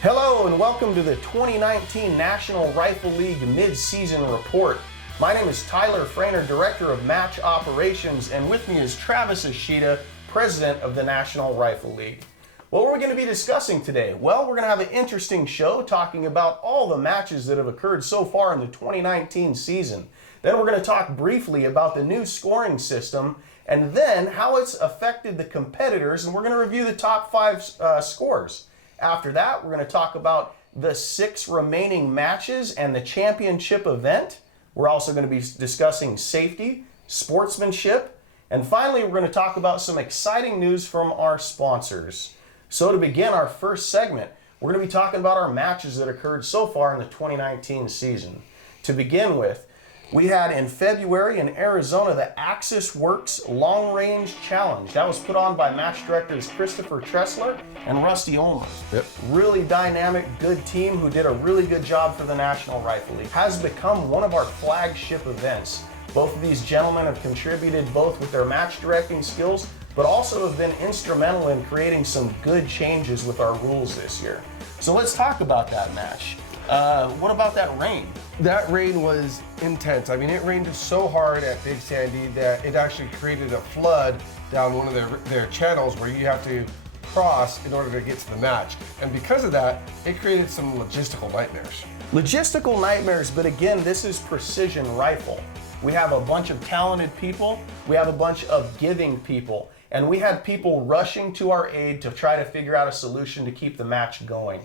Hello and welcome to the 2019 National Rifle League Mid-Season Report. My name is Tyler Frainer, Director of Match Operations, and with me is Travis Ishida, President of the National Rifle League. What are we going to be discussing today? Well, we're going to have an interesting show talking about all the matches that have occurred so far in the 2019 season. Then we're going to talk briefly about the new scoring system and then how it's affected the competitors, and we're going to review the top 5 scores. After that, we're going to talk about the 6 remaining matches and the championship event. We're also going to be discussing safety, sportsmanship, and finally, we're going to talk about some exciting news from our sponsors. So to begin our first segment, we're going to be talking about our matches that occurred so far in the 2019 season. To begin with, we had in February in Arizona the AXISWORKS Long Range Challenge. That was put on by match directors Christopher Tressler and Rusty Ulmer. Yep. Really dynamic, good team who did a really good job for the National Rifle League. Has become one of our flagship events. Both of these gentlemen have contributed both with their match directing skills, but also have been instrumental in creating some good changes with our rules this year. So let's talk about that match. What about that rain? That rain was intense. I mean, it rained so hard at Big Sandy that it actually created a flood down one of their channels where you have to cross in order to get to the match. And because of that, it created some logistical nightmares. Logistical nightmares, but again, this is precision rifle. We have a bunch of talented people, we have a bunch of giving people, and we had people rushing to our aid to try to figure out a solution to keep the match going.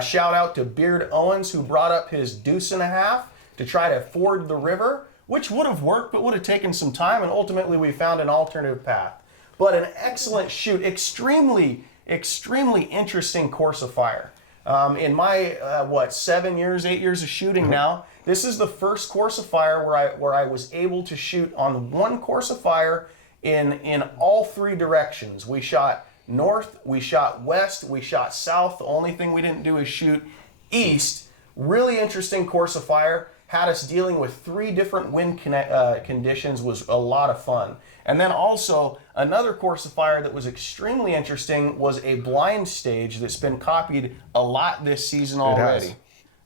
Shout out to Beard Owens, who brought up his 1.5 to try to ford the river, which would have worked, but would have taken some time, and ultimately we found an alternative path. But an excellent shoot, extremely interesting course of fire. In my, 8 years of shooting now, this is the first course of fire where I was able to shoot on one course of fire in all 3 directions. We shot north, we shot west, we shot south. The only thing we didn't do is shoot east. Really interesting course of fire. Had us dealing with 3 different wind conditions. Was a lot of fun. And then also another course of fire that was extremely interesting was a blind stage that's been copied a lot this season already.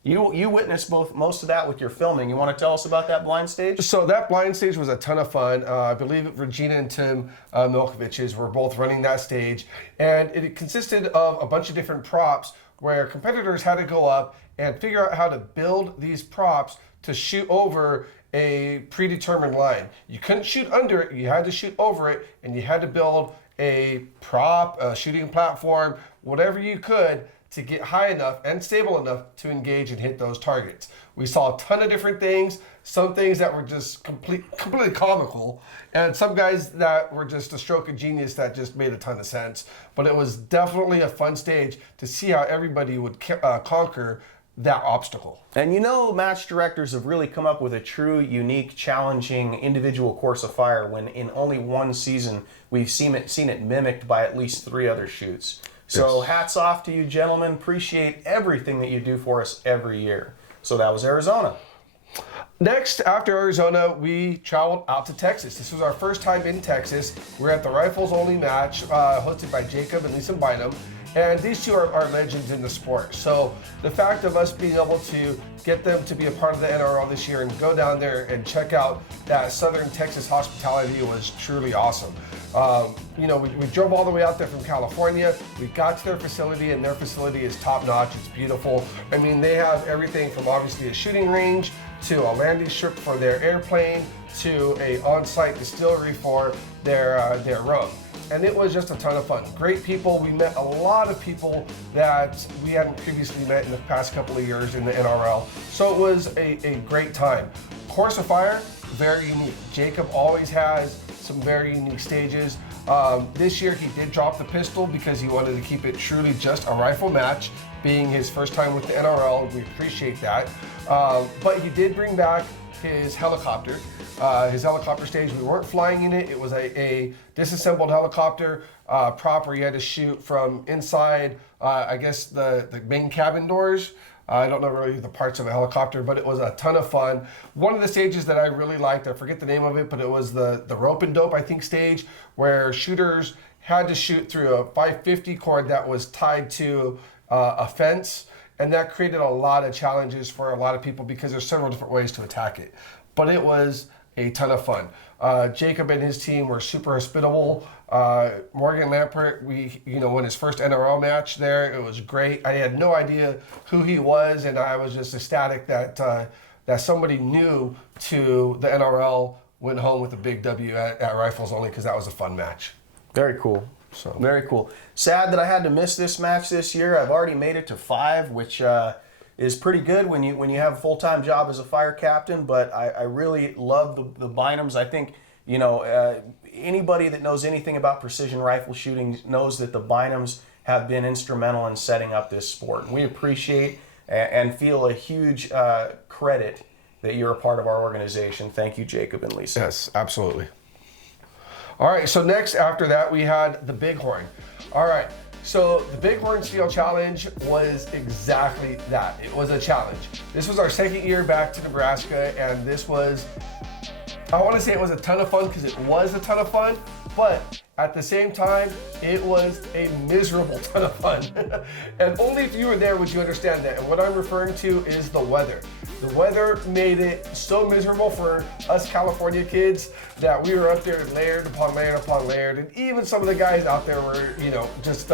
You witnessed most of that with your filming. You want to tell us about that blind stage? So that blind stage was a ton of fun. I believe Regina and Tim Milkoviches were both running that stage. And it consisted of a bunch of different props where competitors had to go up and figure out how to build these props to shoot over a predetermined line. You couldn't shoot under it, you had to shoot over it, and you had to build a prop, a shooting platform, whatever you could to get high enough and stable enough to engage and hit those targets. We saw a ton of different things, some things that were just completely comical, and some guys that were just a stroke of genius that just made a ton of sense. But it was definitely a fun stage to see how everybody would conquer that obstacle. And you know, match directors have really come up with a true, unique, challenging individual course of fire when in only one season we've seen it mimicked by at least 3 other shoots. So hats off to you gentlemen. Appreciate everything that you do for us every year. So that was Arizona. Next, after Arizona, we traveled out to Texas. This was our first time in Texas. We're at the Rifles Only match hosted by Jacob and Lisa Bynum. And these 2 are legends in the sport. So the fact of us being able to get them to be a part of the NRL this year and go down there and check out that Southern Texas hospitality was truly awesome. We drove all the way out there from California. We got to their facility, and their facility is top notch. It's beautiful. I mean, they have everything from obviously a shooting range to a landing strip for their airplane to a on-site distillery for their rum. And it was just a ton of fun. Great people. We met a lot of people that we hadn't previously met in the past couple of years in the NRL. So it was a great time. Course of fire, very unique. Jacob always has some very unique stages. This year he did drop the pistol because he wanted to keep it truly just a rifle match, being his first time with the NRL. We appreciate that. But he did bring back his helicopter. His helicopter stage, we weren't flying in it. It was a disassembled helicopter prop where you had to shoot from inside, I guess, the main cabin doors. I don't know really the parts of a helicopter, but it was a ton of fun. One of the stages that I really liked, I forget the name of it, but it was the rope and dope, I think, stage where shooters had to shoot through a 550 cord that was tied to a fence, and that created a lot of challenges for a lot of people because there's several different ways to attack it. But it was a ton of fun. Jacob and his team were super hospitable. Morgan Lampert, won his first NRL match there. It was great. I had no idea who he was, and I was just ecstatic that somebody new to the NRL went home with a big W at Rifles Only, because that was a fun match. Very cool. So very cool. Sad that I had to miss this match this year. I've already made it to 5, which is pretty good when you have a full-time job as a fire captain. But I really love the Bynums. I think anybody that knows anything about precision rifle shooting knows that the Bynums have been instrumental in setting up this sport. And we appreciate and feel a huge credit that you're a part of our organization. Thank you, Jacob and Lisa. Yes, absolutely. All right, so next after that we had the Bighorn. All right, so the Bighorn Steel Challenge was exactly that. It was a challenge. This was our second year back to Nebraska, and this was, I want to say it was a ton of fun, because it was a ton of fun, but at the same time, it was a miserable ton of fun. And only if you were there would you understand that. And what I'm referring to is the weather. The weather made it so miserable for us California kids that we were up there layered upon layered upon layered. And even some of the guys out there were, just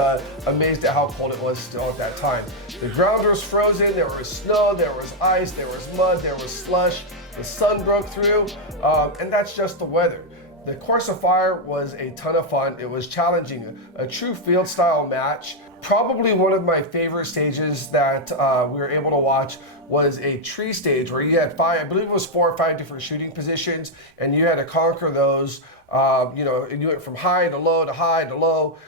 amazed at how cold it was still at that time. The ground was frozen, there was snow, there was ice, there was mud, there was slush. The sun broke through, and that's just the weather. The Course of Fire was a ton of fun. It was challenging, a true field style match. Probably one of my favorite stages that we were able to watch was a tree stage where you had 5, I believe it was 4 or 5 different shooting positions, and you had to conquer those. And you went from high to low to high to low,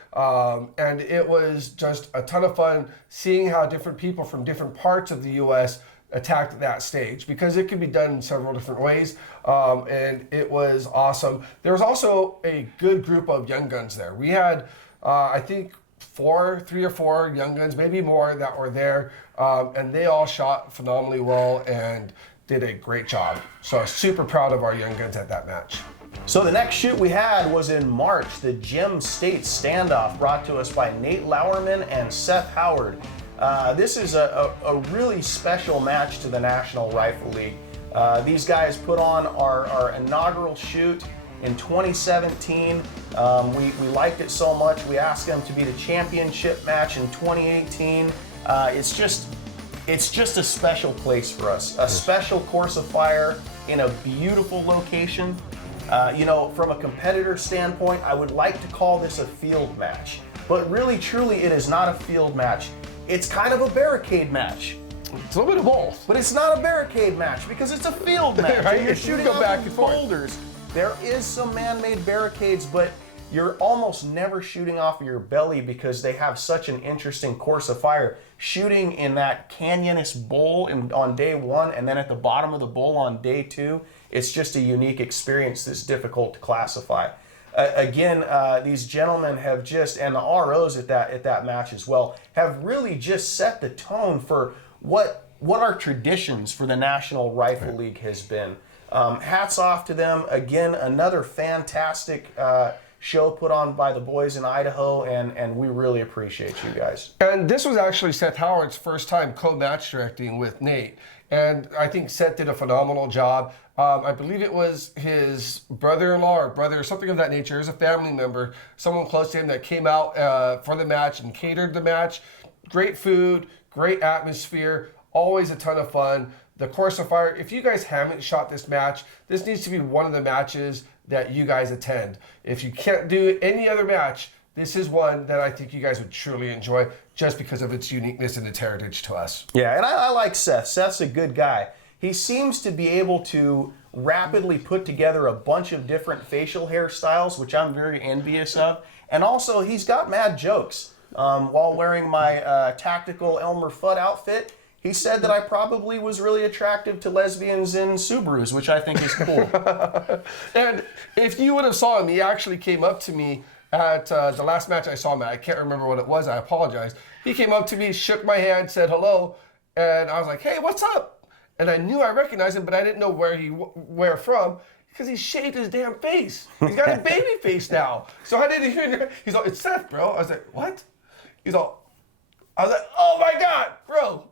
and it was just a ton of fun seeing how different people from different parts of the U.S. attacked that stage, because it could be done in several different ways, and it was awesome. There was also a good group of young guns there. We had, I think, 3 or 4 young guns, maybe more, that were there, and they all shot phenomenally well and did a great job. So I was super proud of our young guns at that match. So the next shoot we had was in March, the Gem State Standoff, brought to us by Nate Lauerman and Seth Howard. This is a really special match to the National Rifle League. These guys put on our inaugural shoot in 2017. We liked it so much, we asked them to be the championship match in 2018. It's just a special place for us. A special Course of Fire in a beautiful location. From a competitor standpoint, I would like to call this a field match. But really, truly, it is not a field match. It's kind of a barricade match. It's a little bit of both. But it's not a barricade match because it's a field match. Right? And you're shooting back and boulders. There is some man-made barricades, but you're almost never shooting off of your belly because they have such an interesting Course of Fire. Shooting in that canyonous bowl on day 1 and then at the bottom of the bowl on day 2, it's just a unique experience that's difficult to classify. Again, these gentlemen have just, and the ROs at that match as well, have really just set the tone for what our traditions for the National Rifle League has been. Hats off to them. Again, another fantastic show put on by the boys in Idaho, and we really appreciate you guys. And this was actually Seth Howard's first time co-match directing with Nate. And I think Seth did a phenomenal job. I believe it was his brother-in-law or brother, something of that nature, as a family member, someone close to him that came out for the match and catered the match. Great food, great atmosphere, always a ton of fun. The Course of Fire, if you guys haven't shot this match, this needs to be one of the matches that you guys attend. If you can't do any other match, this is one that I think you guys would truly enjoy just because of its uniqueness and its heritage to us. Yeah, and I like Seth. Seth's a good guy. He seems to be able to rapidly put together a bunch of different facial hairstyles, which I'm very envious of. And also, he's got mad jokes. While wearing my tactical Elmer Fudd outfit, he said that I probably was really attractive to lesbians in Subarus, which I think is cool. And if you would have saw him, he actually came up to me at the last match I saw him at. I can't remember what it was. I apologize. He came up to me, shook my hand, said hello, and I was like, "Hey, what's up?" And I knew I recognized him, but I didn't know where from, because he shaved his damn face. He's got a baby face now. So I didn't hear. He's all, "It's Seth, bro." I was like, "What?" He's all, I was like, oh my God, bro.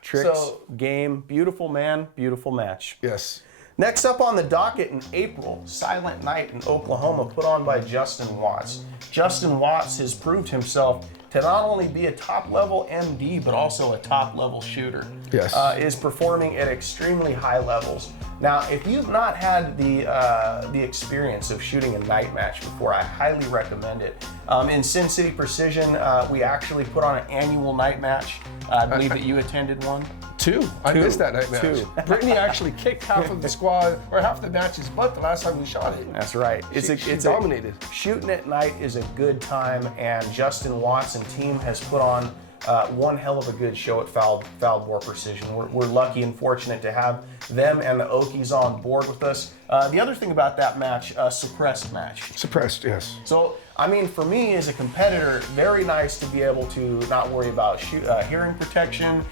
Tricks, game, beautiful man, beautiful match. Yes. Next up on the docket in April, Silent Night in Oklahoma, put on by Justin Watts. Justin Watts has proved himself to not only be a top-level MD, but also a top-level shooter. Yes. Is performing at extremely high levels. Now, if you've not had the experience of shooting a night match before, I highly recommend it. In Sin City Precision, we actually put on an annual night match. I believe that you attended one. Two. I missed that night match. Two. Brittany actually kicked half of the squad, or half the match's butt the last time we shot it. That's right. She dominated. Shooting at night is a good time, and Justin Watts and team has put on one hell of a good show at Fouled Bore Precision. We're lucky and fortunate to have them and the Okies on board with us. The other thing about that match, suppressed match. Suppressed, yes. So, I mean, for me as a competitor, very nice to be able to not worry about hearing protection,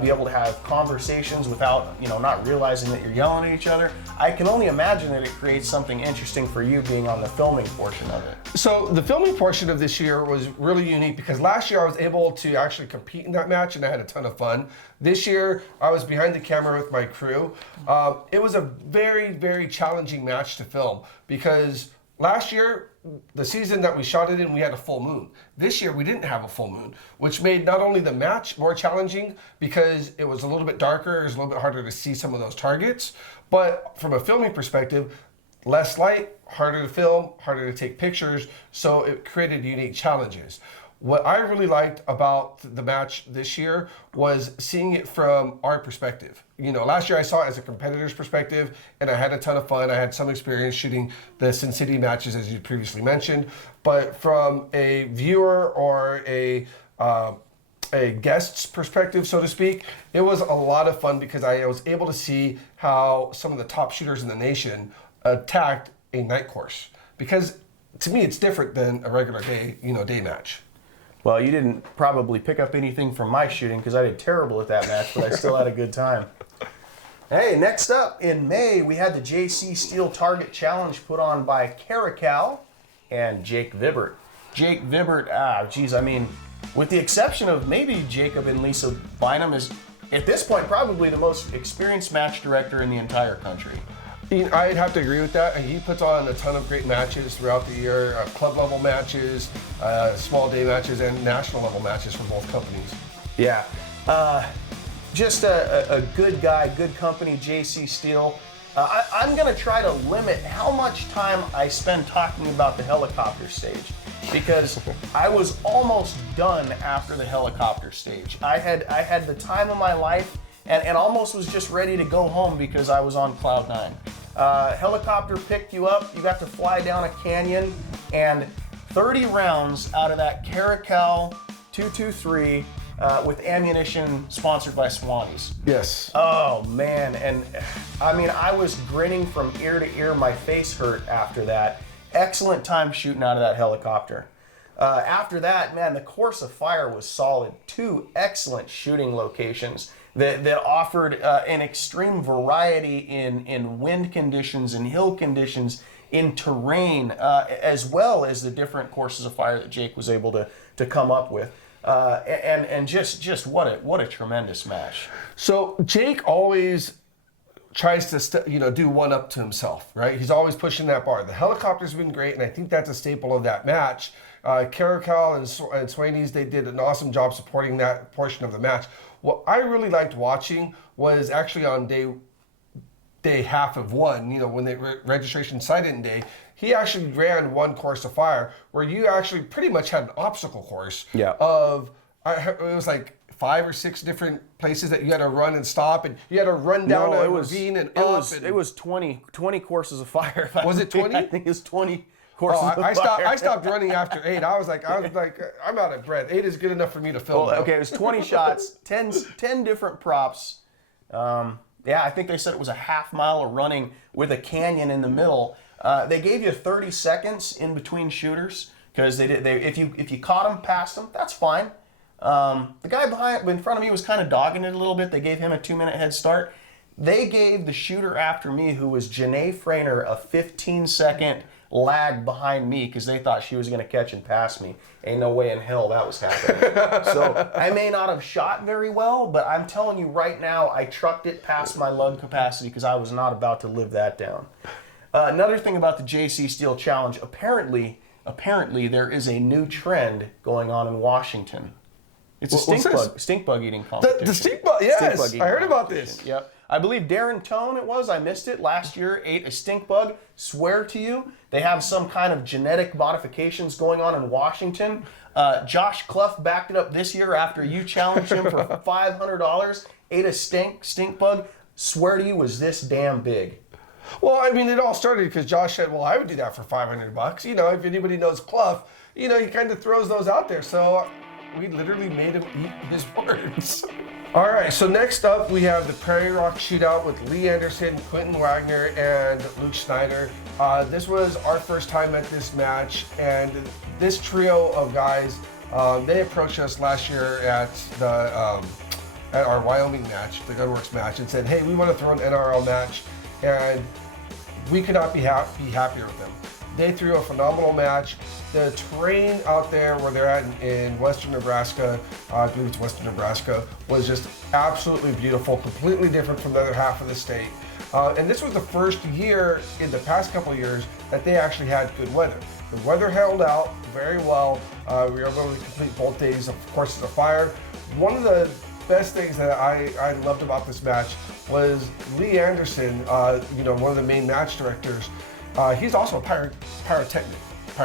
be able to have conversations without, not realizing that you're yelling at each other. I can only imagine that it creates something interesting for you being on the filming portion of it. So the filming portion of this year was really unique because last year I was able to actually compete in that match and I had a ton of fun. This year I was behind the camera with my crew. It was a very, very challenging match to film because last year, the season that we shot it in, we had a full moon. This year, we didn't have a full moon, which made not only the match more challenging because it was a little bit darker, it was a little bit harder to see some of those targets, but from a filming perspective, less light, harder to film, harder to take pictures, so it created unique challenges. What I really liked about the match this year was seeing it from our perspective. Last year I saw it as a competitor's perspective, and I had a ton of fun. I had some experience shooting the Sin City matches, as you previously mentioned. But from a viewer or a guest's perspective, so to speak, it was a lot of fun because I was able to see how some of the top shooters in the nation attacked a night course. Because to me, it's different than a regular day match. Well, you didn't probably pick up anything from my shooting because I did terrible at that match, but I still had a good time. Hey, next up in May, we had the JC Steel Target Challenge put on by Caracal and Jake Vibert. Jake Vibert, with the exception of maybe Jacob and Lisa Bynum, is at this point probably the most experienced match director in the entire country. I'd have to agree with that. He puts on a ton of great matches throughout the year, club level matches, small day matches, and national level matches for both companies. Yeah, just a good guy, good company, JC Steel. I'm gonna try to limit how much time I spend talking about the helicopter stage because I was almost done after the helicopter stage. I had the time of my life and almost was just ready to go home because I was on cloud nine. Helicopter picked you up, you got to fly down a canyon, and 30 rounds out of that Caracal 223 with ammunition sponsored by Swannies. Yes. Oh man, and I was grinning from ear to ear, my face hurt after that. Excellent time shooting out of that helicopter. After that, man, the course of fire was solid. 2 excellent shooting locations that offered an extreme variety in wind conditions, in hill conditions, in terrain, as well as the different courses of fire that Jake was able to come up with. And just what a tremendous match. So Jake always tries to do one up to himself, right? He's always pushing that bar. The helicopter's been great, and I think that's a staple of that match. Caracal and Swannies, they did an awesome job supporting that portion of the match. What I really liked watching was actually on day half of one, when the registration sight-in day, he actually ran one course of fire where you actually pretty much had an obstacle course of, it was like 5 or 6 different places that you had to run and stop, and you had to run down a ravine and up. It was 20 courses of fire. Was it 20? I think it was 20 courses of fire. I stopped running after 8. I was like, I'm out of breath. 8 is good enough for me to film. Well, okay, it was 20 shots, 10 different props. I think they said it was a half mile of running with a canyon in the middle. They gave you 30 seconds in between shooters because if you caught them, passed them, that's fine. The guy in front of me was kind of dogging it a little bit. They gave him a 2-minute head start. They gave the shooter after me, who was Janae Frainer, a 15-second lagged behind me because they thought she was going to catch and pass me. Ain't no way in hell that was happening. So I may not have shot very well, but I'm telling you right now, I trucked it past my lung capacity because I was not about to live that down. Another thing about the JC Steel Challenge, apparently there is a new trend going on in Washington. It's a stink bug eating competition. The stink bug, yes, Stink bug eating I heard about this. Yep. I believe Darren Tone I missed it, last year ate a stink bug. Swear to you, they have some kind of genetic modifications going on in Washington. Josh Clough backed it up this year after you challenged him for $500, ate a stink bug. Swear to you, was this damn big. Well, I mean, it all started because Josh said, well, I would do that for $500. You know, if anybody knows Clough, you know, he kind of throws those out there. So we literally made him eat his words. All right, so next up we have the Prairie Rock Shootout with Lee Anderson, Quentin Wagner, and Luke Schneider. This was our first time at this match, and this trio of guys, they approached us last year at our Wyoming match, the Gunworks match, and said, hey, we want to throw an NRL match, and we could not be happier with them. They threw a phenomenal match. The terrain out there where they're at in western Nebraska, I believe it's western Nebraska, was just absolutely beautiful, completely different from the other half of the state. And this was the first year in the past couple of years that they actually had good weather. The weather held out very well. We were able to complete both days of Courses of Fire. One of the best things that I loved about this match was Lee Anderson, you know, one of the main match directors. He's also a pyrotechnician.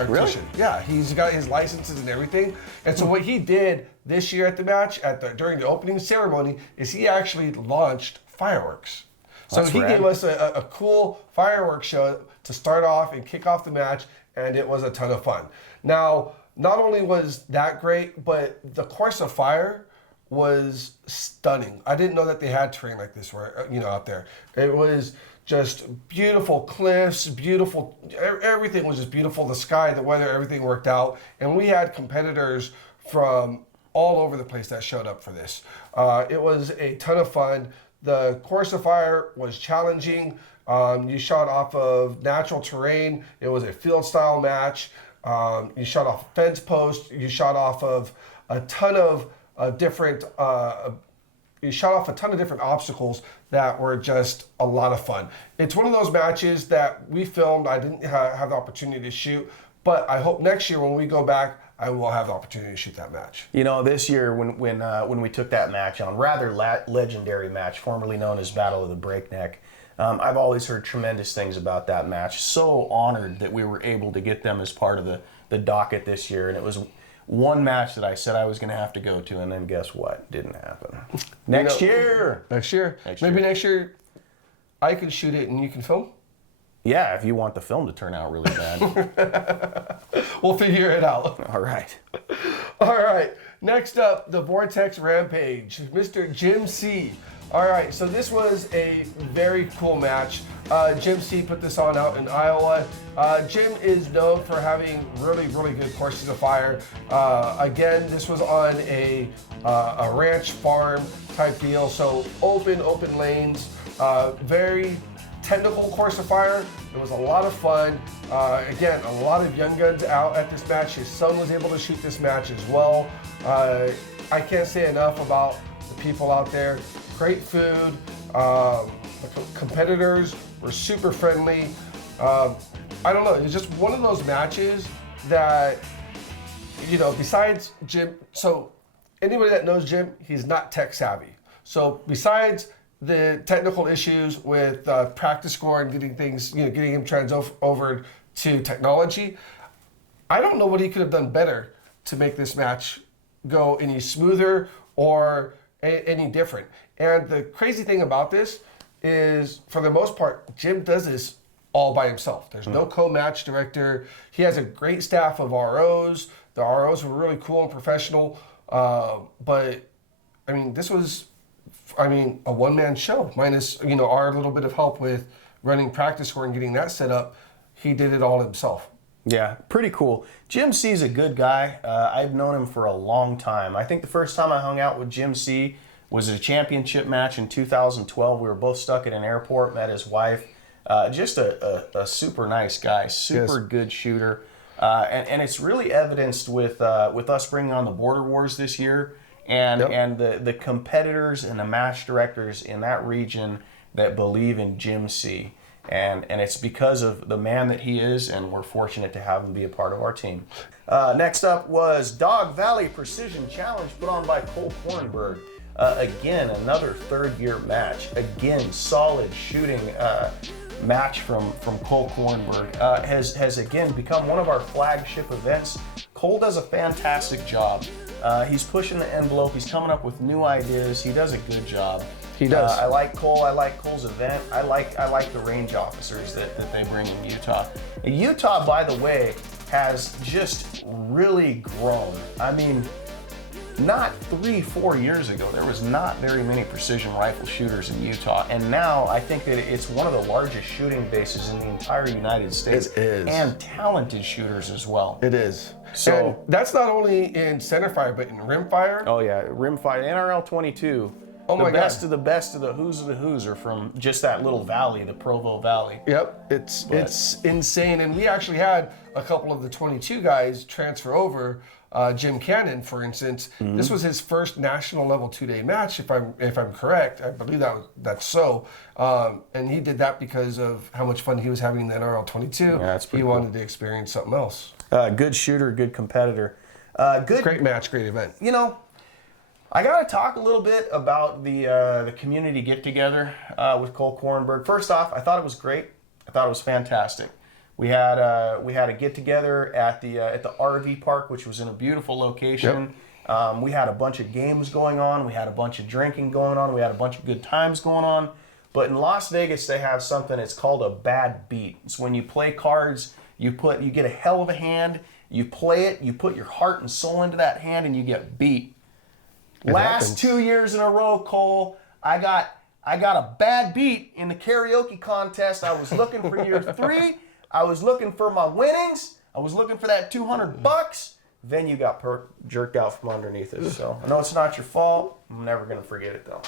Really? Yeah, he's got his licenses and everything. And so what he did this year at the match, during the opening ceremony, is he actually launched fireworks. So he gave us a cool fireworks show to start off and kick off the match, and it was a ton of fun. Now, not only was that great, but the Course of Fire was stunning. I didn't know that they had terrain like this, you know, out there. It was just beautiful cliffs, beautiful, everything was just beautiful. The sky, the weather, everything worked out. And we had competitors from all over the place that showed up for this. It was a ton of fun. The Course of Fire was challenging. You shot off of natural terrain. It was a field style match. You shot off fence posts. You shot off of a ton of different obstacles that were just a lot of fun. It's one of those matches that we filmed. I didn't have the opportunity to shoot, but I hope next year when we go back, I will have the opportunity to shoot that match. You know, this year when we took that match on, rather legendary match, formerly known as Battle of the Breakneck, I've always heard tremendous things about that match. So honored that we were able to get them as part of the docket this year, and it was one match that I said I was going to have to go to, and then guess what? Didn't happen. Next year. Maybe next year I can shoot it and you can film? Yeah, if you want the film to turn out really bad. We'll figure it out. All right. All right. Next up, the Vortex Rampage, Mr. Jim C. All right, so this was a very cool match. Jim C put this on out in Iowa. Jim is known for having really, really good Courses of Fire. Again, this was on a ranch farm type deal, so open lanes, very technical Course of Fire. It was a lot of fun. Again, a lot of young guns out at this match. His son was able to shoot this match as well. I can't say enough about the people out there. Great food. The competitors were super friendly. I don't know. It's just one of those matches that, you know, besides Jim, so anybody that knows Jim, he's not tech savvy. So besides the technical issues with practice score and getting things, you know, getting him over to technology, I don't know what he could have done better to make this match go any smoother or any different. And the crazy thing about this is, for the most part, Jim does this all by himself. There's no co-match director. He has a great staff of ROs. The ROs were really cool and professional. But, I mean, this was, a one-man show, minus, you know, our little bit of help with running practice score and getting that set up. He did it all himself. Yeah, pretty cool. Jim C's a good guy. I've known him for a long time. I think the first time I hung out with Jim C was at a championship match in 2012. We were both stuck at an airport, met his wife. Just a super nice guy, super good shooter. And it's really evidenced with us bringing on the Border Wars this year, and the competitors and the match directors in that region that believe in Jim C. And it's because of the man that he is, and we're fortunate to have him be a part of our team. Next up was Dog Valley Precision Challenge put on by Cole Kornberg. Again, another third-year match. Again, solid shooting match from Cole Kornberg. Has again become one of our flagship events. Cole does a fantastic job. He's pushing the envelope. He's coming up with new ideas. He does a good job. He does. I like Cole. I like Cole's event. I like the range officers that they bring in Utah. Utah, by the way, has just really grown. I mean, not 3-4 years ago, there was not very many precision rifle shooters in Utah, and now I think that it's one of the largest shooting bases in the entire United States. It is. And talented shooters as well. It is. So and that's not only in centerfire, but in rimfire. Oh yeah, rimfire, NRL 22. Oh my God. The best of the who's are from just that little valley, the Provo Valley. Yep, it's insane. And we actually had a couple of the 22 guys transfer over. Jim Cannon, for instance, this was his first national level 2-day match, if I'm correct. I believe that's so. And he did that because of how much fun he was having in the NRL 22. Yeah, that's pretty He cool. wanted to experience something else. Good shooter, good competitor. Great match, great event. You know, I got to talk a little bit about the community get-together with Cole Kornberg. First off, I thought it was great. I thought it was fantastic. We had a get-together at the RV park, which was in a beautiful location. Yep. We had a bunch of games going on. We had a bunch of drinking going on. We had a bunch of good times going on. But in Las Vegas, they have something. It's called a bad beat. It's when you play cards. You get a hell of a hand. You play it. You put your heart and soul into that hand, and you get beat. Last 2 years in a row, Cole, I got a bad beat in the karaoke contest. I was looking for year 3. I was looking for my winnings. I was looking for that $200. Then you got jerked out from underneath it. So I know it's not your fault. I'm never gonna forget it though.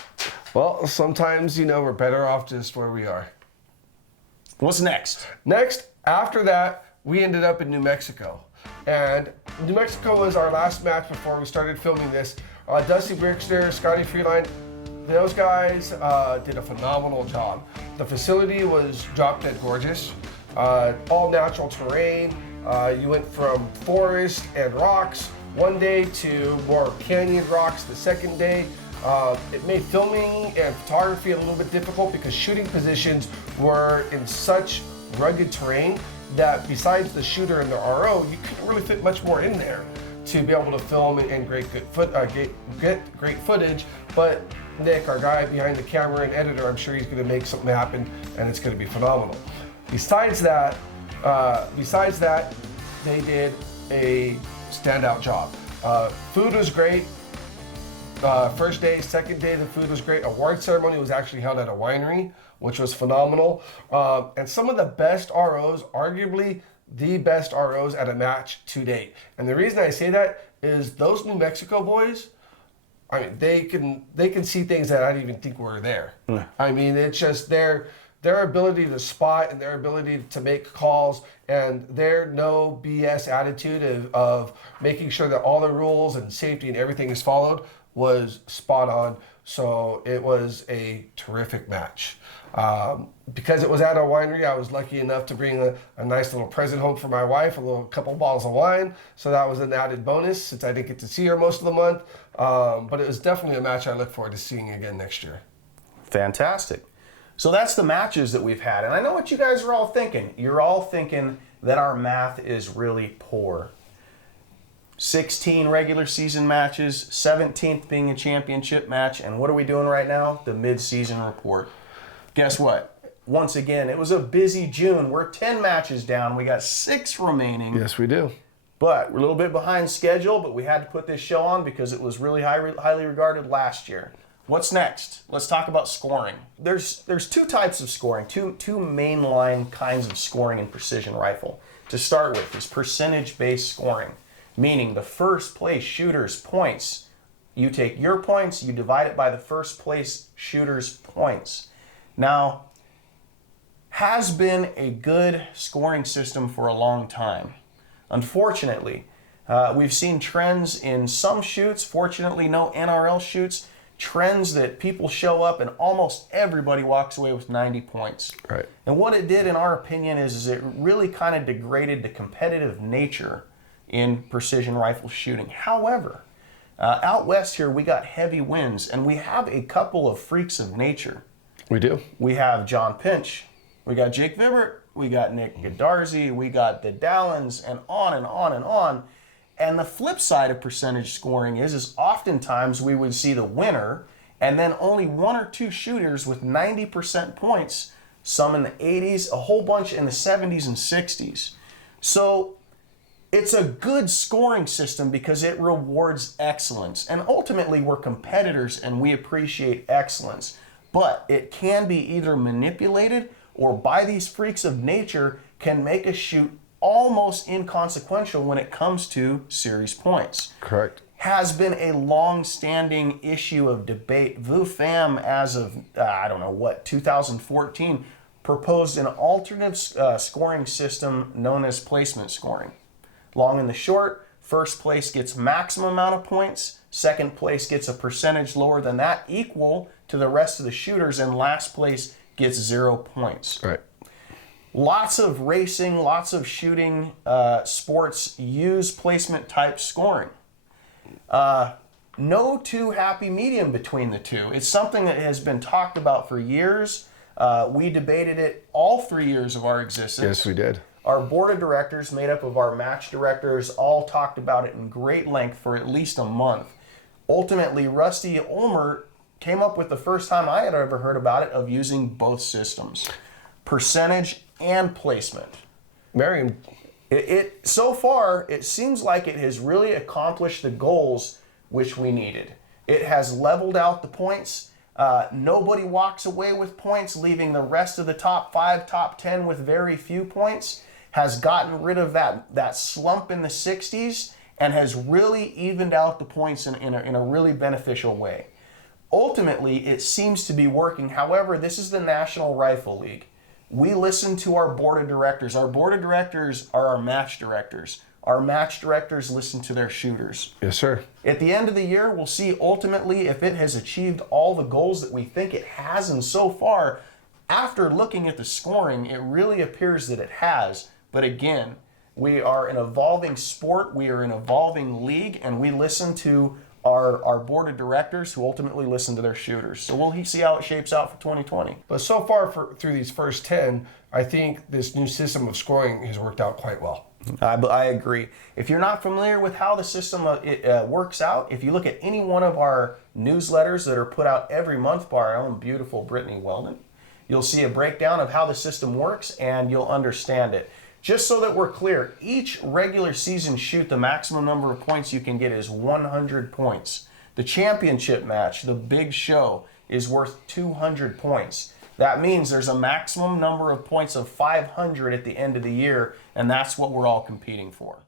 Well, sometimes we're better off just where we are. What's next? Next, after that, we ended up in New Mexico. And New Mexico was our last match before we started filming this. Dusty Brickster, Scotty Freeline, those guys did a phenomenal job. The facility was drop dead gorgeous. All natural terrain. You went from forest and rocks one day to more canyon rocks the second day. It made filming and photography a little bit difficult because shooting positions were in such rugged terrain that besides the shooter and the RO, you couldn't really fit much more in there to be able to film and get great footage. But Nick, our guy behind the camera and editor, I'm sure he's going to make something happen, and it's going to be phenomenal. Besides that, they did a standout job. Food was great. First day, second day, the food was great. Award ceremony was actually held at a winery, which was phenomenal. And some of the best ROs, arguably the best ROs at a match to date. And the reason I say that is those New Mexico boys, I mean, they can see things that I didn't even think were there. I mean, it's just their ability to spot and their ability to make calls and their no BS attitude of making sure that all the rules and safety and everything is followed was spot on. So it was a terrific match. Because it was at a winery, I was lucky enough to bring a nice little present home for my wife, a couple bottles of wine. So that was an added bonus since I didn't get to see her most of the month. But it was definitely a match I look forward to seeing again next year. Fantastic. So that's the matches that we've had. And I know what you guys are all thinking. You're all thinking that our math is really poor. 16 regular season matches, 17th being a championship match. And what are we doing right now? The mid-season report. Guess what? Once again, it was a busy June. We're 10 matches down. We got 6 remaining. Yes, we do. But we're a little bit behind schedule, but we had to put this show on because it was really highly regarded last year. What's next? Let's talk about scoring. There's 2 types of scoring, two mainline kinds of scoring in precision rifle. To start with is percentage-based scoring, meaning the first place shooter's points. You take your points, you divide it by the first place shooter's points. Now, has been a good scoring system for a long time. Unfortunately, we've seen trends in some shoots, fortunately no NRL shoots, trends that people show up and almost everybody walks away with 90 points. Right. And what it did, in our opinion, is it really kind of degraded the competitive nature in precision rifle shooting. However, out west here, we got heavy winds, and we have a couple of freaks of nature. We do. We have John Pinch, we got Jake Vibert, we got Nick Godarzi, we got the Dallins, and on and on and on. And the flip side of percentage scoring is oftentimes we would see the winner and then only one or two shooters with 90% points, some in the 80s, a whole bunch in the 70s and 60s. So it's a good scoring system because it rewards excellence. And ultimately, we're competitors and we appreciate excellence. But it can be either manipulated or by these freaks of nature can make a shoot almost inconsequential when it comes to series points. Correct. Has been a long-standing issue of debate. Vu Pham, as of, 2014, proposed an alternative scoring system known as placement scoring. Long and the short, first place gets maximum amount of points, second place gets a percentage lower than that, equal to the rest of the shooters, and last place gets 0 points. Right. Lots of racing, lots of shooting sports use placement type scoring. No two happy medium between the two. It's something that has been talked about for years. We debated it all 3 years of our existence. Yes, we did. Our board of directors, made up of our match directors, all talked about it in great length for at least a month. Ultimately, Rusty Ulmer came up with the first time I had ever heard about it of using both systems, percentage and placement. Marion. So far, it seems like it has really accomplished the goals which we needed. It has leveled out the points. Nobody walks away with points, leaving the rest of the top 5, top 10 with very few points. Has gotten rid of that slump in the 60s and has really evened out the points in a really beneficial way. Ultimately, it seems to be working. However, this is the National Rifle League. We listen to our board of directors. Our board of directors are our match directors. Our match directors listen to their shooters. Yes, sir. At the end of the year, we'll see ultimately if it has achieved all the goals that we think it has. And so far, after looking at the scoring, it really appears that it has. But again, we are an evolving sport. We are an evolving league. And we listen to our board of directors who ultimately listen to their shooters. So we'll see how it shapes out for 2020. But so far through these first 10, I think this new system of scoring has worked out quite well. I agree. If you're not familiar with how the system works out, if you look at any one of our newsletters that are put out every month by our own beautiful Brittany Weldon, you'll see a breakdown of how the system works and you'll understand it. Just so that we're clear, each regular season shoot, the maximum number of points you can get is 100 points. The championship match, the big show, is worth 200 points. That means there's a maximum number of points of 500 at the end of the year, and that's what we're all competing for.